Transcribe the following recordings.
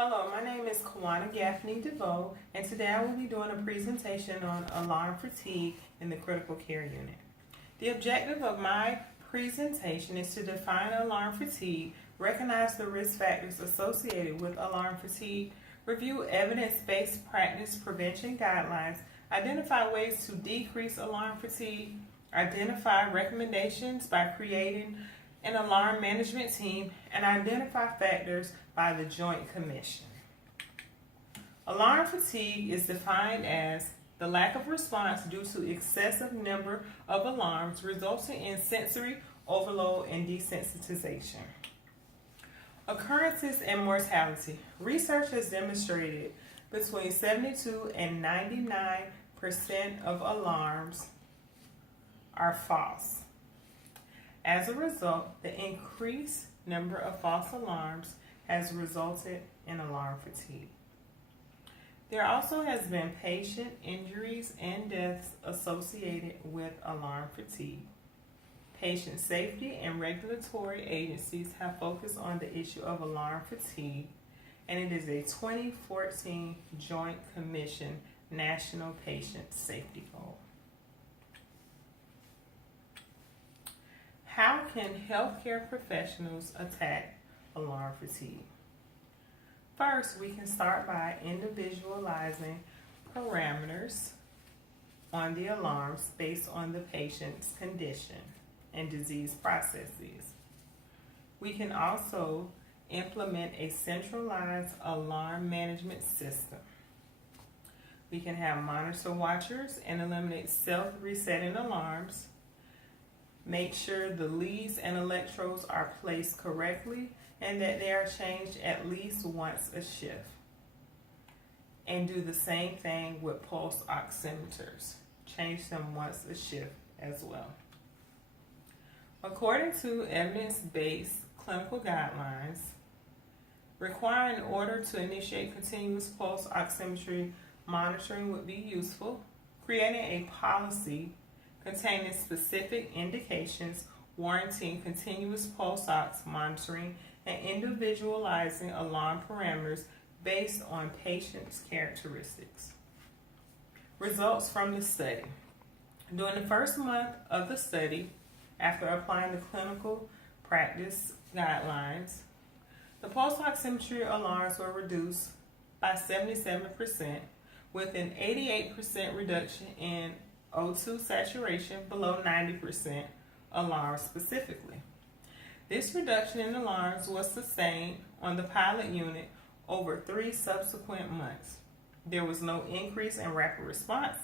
Hello, my name is Kwona Gaffney-DeVoux, and today I will be doing a presentation on alarm fatigue in the critical care unit. The objective of my presentation is to define alarm fatigue, recognize the risk factors associated with alarm fatigue, review evidence-based practice prevention guidelines, identify ways to decrease alarm fatigue, identify recommendations by creating an alarm management team, and identify factors by the Joint Commission. Alarm fatigue is defined as the lack of response due to excessive number of alarms resulting in sensory overload and desensitization. Occurrences and mortality. Research has demonstrated between 72 and 99% of alarms are false. As a result, the increased number of false alarms has resulted in alarm fatigue. There also has been patient injuries and deaths associated with alarm fatigue. Patient safety and regulatory agencies have focused on the issue of alarm fatigue, and it is a 2014 Joint Commission National Patient Safety Goal. How can healthcare professionals attack alarm fatigue? First, we can start by individualizing parameters on the alarms based on the patient's condition and disease processes. We can also implement a centralized alarm management system. We can have monitor watchers and eliminate self-resetting alarms. Make sure the leads and electrodes are placed correctly and that they are changed at least once a shift. And do the same thing with pulse oximeters. Change them once a shift as well. According to evidence-based clinical guidelines, requiring an order to initiate continuous pulse oximetry monitoring would be useful. Creating a policy containing specific indications warranting continuous pulse ox monitoring and individualizing alarm parameters based on patients' characteristics. Results from the study. During the first month of the study, after applying the clinical practice guidelines, the pulse oximetry alarms were reduced by 77% with an 88% reduction in O2 saturation below 90% alarms specifically. This reduction in alarms was sustained on the pilot unit over 3 subsequent months. There was no increase in rapid response,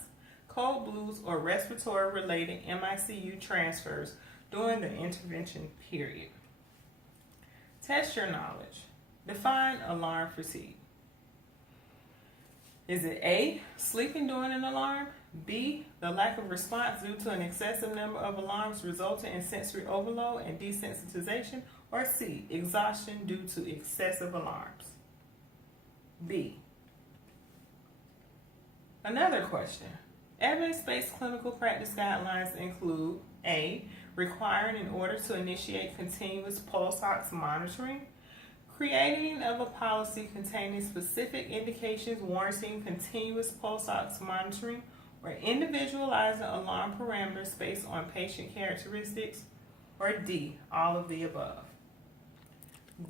cold blues, or respiratory-related MICU transfers during the intervention period. Test your knowledge. Define alarm fatigue. Is it A, sleeping during an alarm? B, the lack of response due to an excessive number of alarms resulting in sensory overload and desensitization? Or C, exhaustion due to excessive alarms? B. Another question. Evidence-based clinical practice guidelines include A, requiring an order to initiate continuous pulse ox monitoring, creating of a policy containing specific indications warranting continuous pulse ox monitoring, or individualizing alarm parameters based on patient characteristics, or D, all of the above.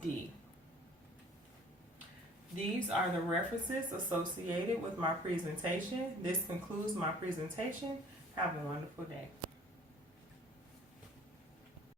D. These are the references associated with my presentation. This concludes my presentation. Have a wonderful day.